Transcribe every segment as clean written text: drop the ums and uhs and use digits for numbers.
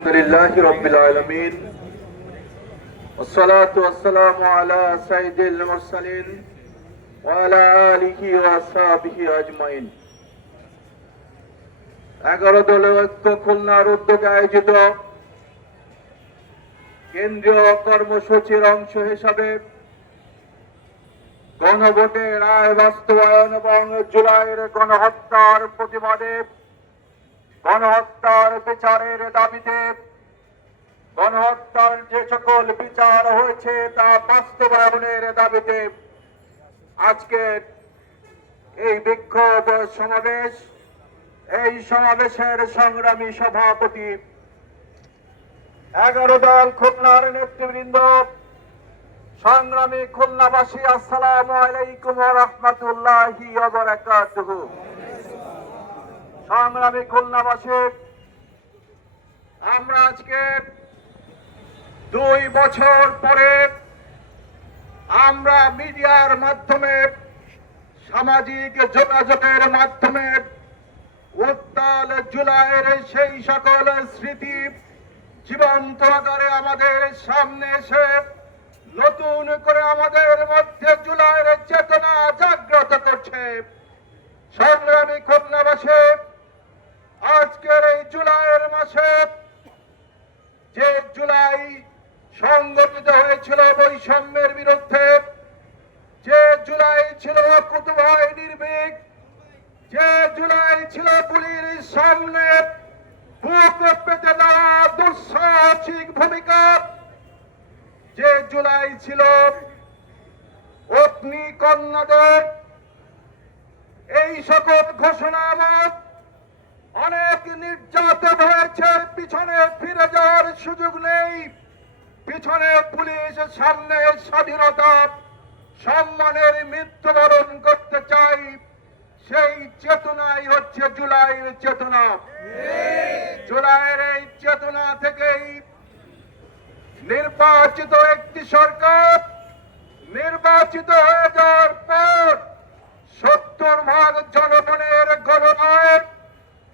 لله رب العالمين والصلاة والسلام على سيد المرسلين وعلى آله وأصحابه أجمعين। 11 দলীয় ঐক্য খুলনার উদ্যোগে আয়োজিত কেন্দ্রীয় কর্মসূচির অংশ হিসাবে গণভোটের রায় বাস্তবায়ন এবং জুলাইয়ের গণহত্যার প্রতিবাদে, গণহত্যার বিচারের দাবিতে, গণহত্যার যে সকল বিচার হয়েছে তা বাস্তবায়নের দাবিতে আজকে এই বিক্ষোভ সমাবেশ। এই সমাবেশের সংগ্রামী সভাপতি 11 দল খুলনার নেতৃবৃন্দ, সংগ্রামী খুলনাবাসী, আসসালামু আলাইকুম ওয়া রাহমাতুল্লাহি ওয়া বারাকাতুহু। সংগ্রামী খুলনাবাসী, আমরা আজকে 2 বছর পরে আমরা মিডিয়ার মাধ্যমে, সামাজিক যোগাযোগের মাধ্যমে উত্তাল জুলাইয়ের সেই সকল স্মৃতি জীবন্ত আকারে আমাদের সামনে এসে নতুন করে আমাদের মধ্যে জুলাইয়ের চেতনা জাগ্রত করছে। সংগ্রামী খুলনাবাসী, আজকের এই জুলাইয়ের মাসে, যে জুলাই সংগঠিত হয়েছিল বৈষম্যের বিরুদ্ধে, যে জুলাই ছিল কুতুবাই নির্ভীক, যে জুলাই ছিল পুলিশের সামনে বুক পেতে দেওয়া দুঃসাহসিক ভূমিকা, যে জুলাই ছিল অগ্নিকন্যাদের, এই সকল ঘোষণা অনেক নির্যাতন হয়েছে, পিছনে ফিরে যাওয়ার সুযোগ নেই। পিছনে পুলিশ, সামনে স্বাধীনতা, সম্মানের মৃত্যুবরণ করতে চাই। সেই চেতনাই হচ্ছে জুলাইয়ের চেতনা। জুলাইয়ের এই চেতনা থেকেই নির্বাচিত একটি সরকার নির্বাচিত হয়ে যাওয়ার পর 70% জনগণের গণনায়ক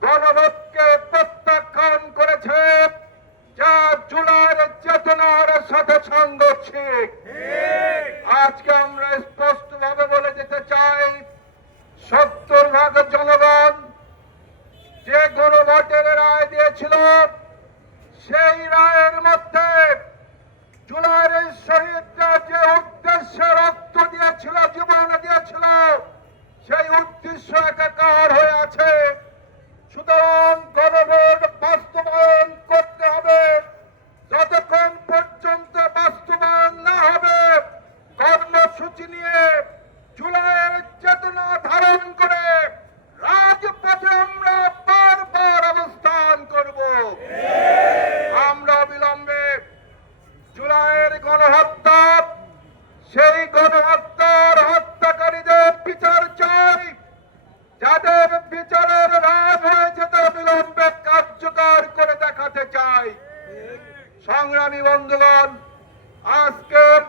গণভোটকে প্রত্যাখ্যান করেছে, যা জুলাইয়ের চেতনার সাথে সাংঘর্ষিক। আজকে আমরা স্পষ্টভাবে বলে যেতে চাই, 70% জনগণ যে গণভোটের রায় দিয়েছিল, সেই রায়ের মধ্যে জুলাইয়ের শহীদরা যে উদ্দেশ্যে রক্ত দিয়েছিল, জীবন দিয়েছিল, সেই উদ্দেশ্য একাকার হয়ে আছে। সুতরাং গণভোট বাস্তবায়ন করতে হবে। যতক্ষণ পর্যন্ত বাস্তবায়ন না হবে, কর্মসূচি নিয়ে জুলাইয়ের চেতনা ধারণ করে রাজপথে আমরা বারবার অবস্থান করব। আমরা অবিলম্বে জুলাইয়ের গণহত্যা, সেই গণহত্যার হত্যাকারীদের বিচার চাই। যাদের বিচারের রায় হয়েছে তা বিলম্বে কার্যকর করে দেখাতে চাই। সংগ্রামী বন্ধুগণ, আজকের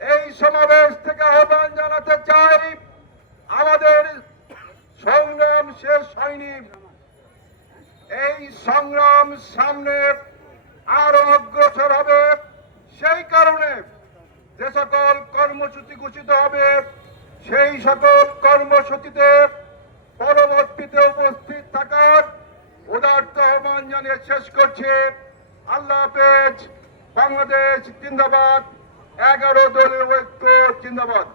এই সমাবেশ থেকে আহ্বান জানাতে চাই, আমাদের সংগ্রাম শেষ হয়নি। এই সংগ্রাম সামনে আরো অগ্রসর হবে। সেই কারণে যে সকল কর্মসূচি ঘোষিত হবে, সেই সকল কর্মসূচিতে পরবর্তীতে উপস্থিত থাকার উদারত আহ্বান জানিয়ে শেষ করছে। আল্লাহ হাফেজ। বাংলাদেশ জিন্দাবাদ। 11 দলীয় ঐক্য জিন্দাবাদ।